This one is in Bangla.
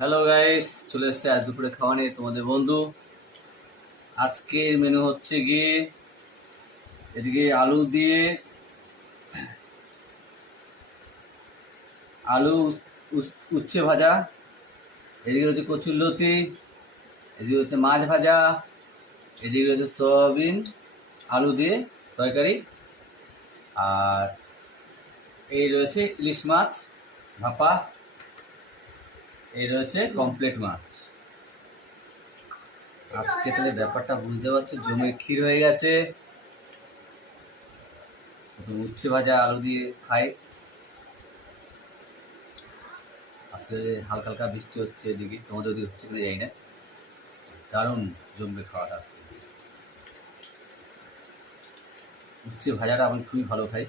হ্যালো গাইস, চলে এসছে আজ দুপুরে খাওয়া নিয়ে তোমাদের বন্ধু। আজকের মেনু হচ্ছে গিয়ে এদিকে আলু উচ্ছে ভাজা, এদিকে হচ্ছে কচুরলতি, এদিকে হচ্ছে মাছ ভাজা, এদিকে হচ্ছে সয়াবিন আলু দিয়ে তরকারি, আর এই রয়েছে ইলিশ মাছ ভাপা, এই রয়েছে কমপ্লেট মাছ। আজকে তাহলে ব্যাপারটা বুঝতে পারছো, জমে ক্ষীর হয়ে গেছে। উচ্ছে ভাজা আলু দিয়ে খাই। আজকে হালকা হালকা বৃষ্টি হচ্ছে, এদিকে তোমাদের ওদিকে হচ্ছে কিনা জানি না। দারুণ জমবে খাওয়াটা আজকে। উচ্ছে ভাজাটা আমি খুবই ভালো খাই।